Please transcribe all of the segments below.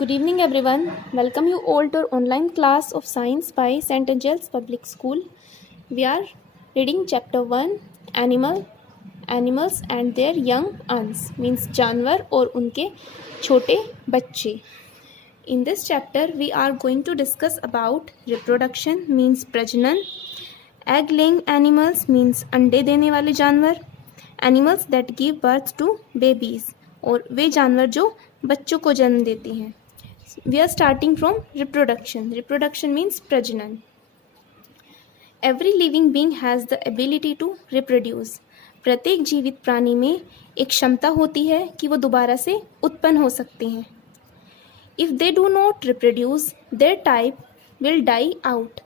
Good evening, everyone. Welcome you all to our online class of science by St. Angel's Public School. We are reading chapter 1 Animals and their young uns means जानवर और उनके छोटे बच्चे. In this chapter, we are going to discuss about reproduction means प्रजनन, egg laying animals means अंडे देने वाले जानवर, animals that give birth to babies और वे जानवर जो बच्चों को जन्म देती हैं. We are starting from reproduction. Reproduction means प्रजनन. Every living being has the ability to reproduce. प्रत्येक जीवित प्राणी में एक क्षमता होती है कि वो दोबारा से उत्पन्न हो सकते हैं. If they do not reproduce, their type will die out.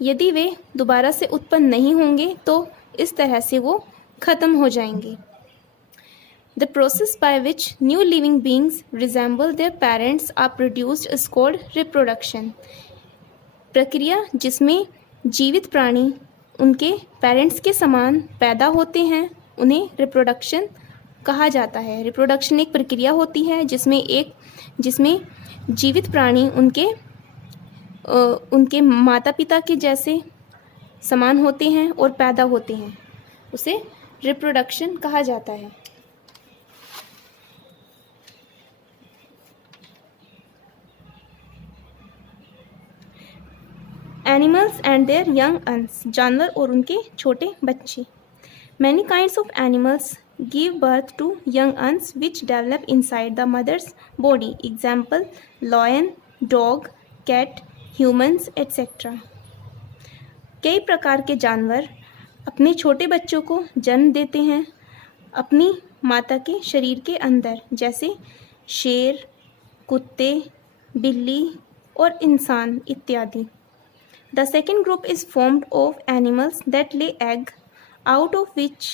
यदि वे दोबारा से उत्पन्न नहीं होंगे तो इस तरह से वो खत्म हो जाएंगे. The process by which new living beings resemble their parents are produced is called reproduction. प्रक्रिया जिसमें जीवित प्राणी उनके पेरेंट्स के समान पैदा होते हैं उन्हें रिप्रोडक्शन कहा जाता है. रिप्रोडक्शन एक प्रक्रिया होती है जिसमें जीवित प्राणी उनके माता पिता के जैसे समान होते हैं और पैदा होते हैं. उसे रिप्रोडक्शन कहा जाता है. Animals and their young uns जानवर और उनके छोटे बच्चे. Many kinds of animals give birth to young uns which develop inside the mother's body. Example: lion, dog, cat, humans, etc. कई प्रकार के जानवर अपने छोटे बच्चों को जन्म देते हैं अपनी माता के शरीर के अंदर, जैसे शेर, कुत्ते, बिल्ली और इंसान इत्यादि. The second group is formed of animals that lay egg, out of which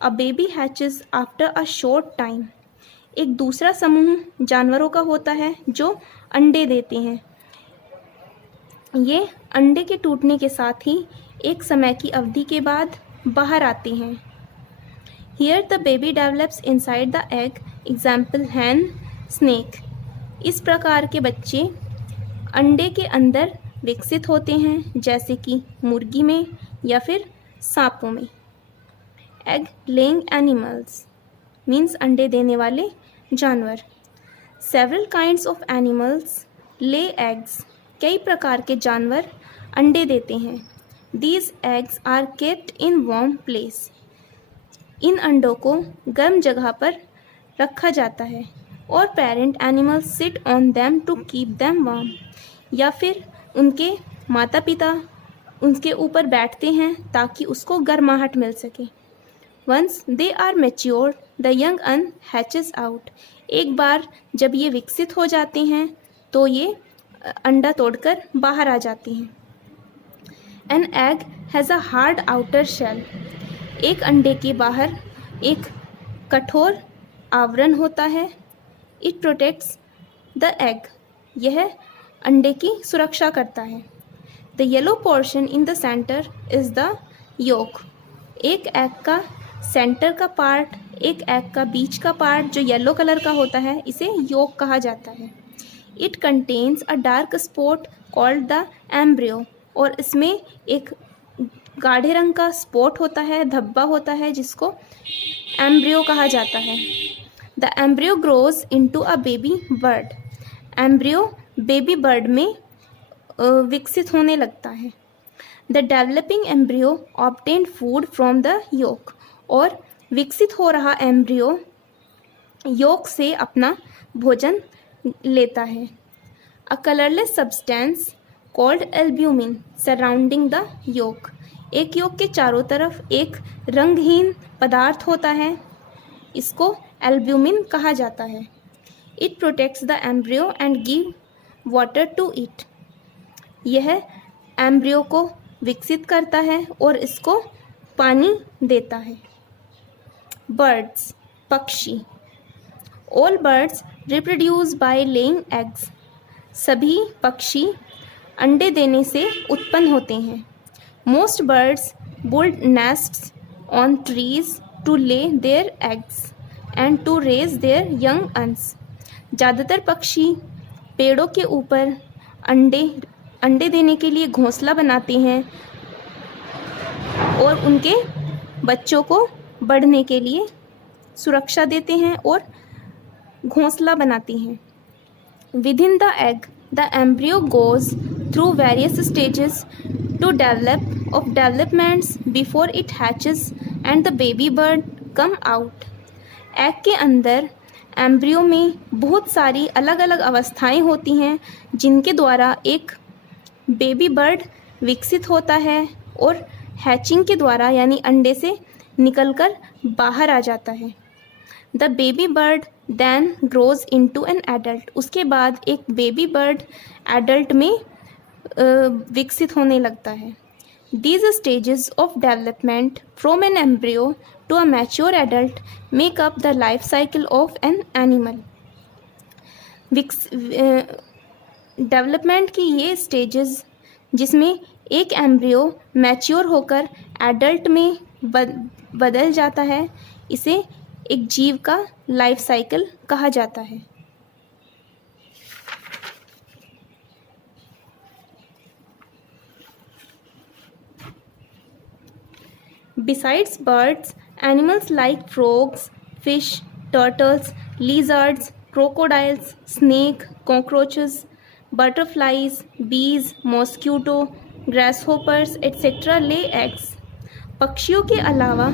a baby hatches after a short time. एक दूसरा समूह जानवरों का होता है जो अंडे देते हैं. ये अंडे के टूटने के साथ ही एक समय की अवधि के बाद बाहर आते हैं. Here the baby develops inside the egg. Example: hen, snake. इस प्रकार के बच्चे अंडे के अंदर विकसित होते हैं, जैसे कि मुर्गी में या फिर सांपों में. एग लेइंग एनिमल्स मीन्स अंडे देने वाले जानवर. Several kinds of animals lay eggs. कई प्रकार के जानवर अंडे देते हैं. These eggs are kept in warm place. इन अंडों को गर्म जगह पर रखा जाता है. और parent animals sit on them to keep them warm. या फिर उनके माता पिता उनके ऊपर बैठते हैं ताकि उसको गर्माहट मिल सके. Once they are matured the young one hatches out. एक बार जब ये विकसित हो जाते हैं तो ये अंडा तोड़कर बाहर आ जाते हैं. An egg has a hard outer shell. एक अंडे के बाहर एक कठोर आवरण होता है. It protects the egg. यह अंडे की सुरक्षा करता है. The yellow portion in the centre is the yolk. एक एग का सेंटर का पार्ट, एक एग का बीच का पार्ट जो येलो कलर का होता है, इसे योक कहा जाता है. It contains a dark spot called the embryo. और इसमें एक गाढ़े रंग का स्पॉट होता है, धब्बा होता है, जिसको एम्ब्रियो कहा जाता है. The embryo grows into a baby bird. Embryo baby bird में विकसित होने लगता है. The developing embryo obtain food from the yolk. और विकसित हो रहा एम्ब्रियो योक से अपना भोजन लेता है. A colourless substance called albumin surrounding the yolk. एक योक के चारों तरफ एक रंगहीन पदार्थ होता है, इसको एल्ब्यूमिन कहा जाता है. It protects the embryo and give water to it. यह एम्ब्रियो को विकसित करता है और इसको पानी देता है. बर्ड्स पक्षी. All birds reproduce by laying eggs. सभी पक्षी अंडे देने से उत्पन्न होते हैं. Most birds build nests on trees to lay their eggs and to raise their young uns. ज़्यादातर पक्षी पेड़ों के ऊपर अंडे देने के लिए घोंसला बनाते हैं और उनके बच्चों को बढ़ने के लिए सुरक्षा देते हैं और घोंसला बनाती हैं। Within the egg, the embryo goes through various stages to developments before it hatches and the baby bird come out. Egg के अंदर एम्ब्रियो में बहुत सारी अलग अलग अवस्थाएं होती हैं जिनके द्वारा एक बेबी बर्ड विकसित होता है और हैचिंग के द्वारा यानी अंडे से निकलकर बाहर आ जाता है। The baby bird then grows into an adult. उसके बाद एक बेबी बर्ड एडल्ट में विकसित होने लगता है। These stages of development from an embryo to a mature adult make up the life cycle of an animal. Development की ये स्टेजेस जिसमें एक एम्ब्रियो मैच्योर होकर एडल्ट में बदल जाता है, इसे एक जीव का लाइफ साइकिल कहा जाता है। Besides birds, animals like frogs, fish, turtles, lizards, crocodiles, snake, cockroaches, butterflies, bees, mosquito, grasshoppers, etc. lay eggs. पक्षियों के अलावा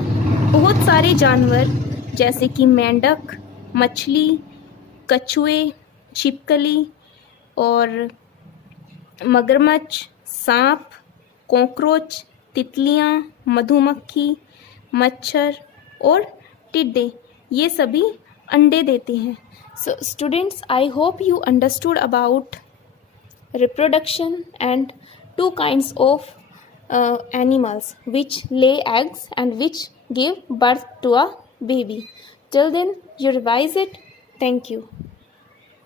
बहुत सारे जानवर जैसे कि मेंढक, मछली, कछुए, छिपकली और मगरमच्छ, सांप, कॉकरोच, तितलियाँ, मधुमक्खी, मच्छर और टिड्डे ये सभी अंडे देते हैं। So students, I hope you understood about reproduction and two kinds of animals which lay eggs and which give birth to a baby. Till then, you revise it. Thank you.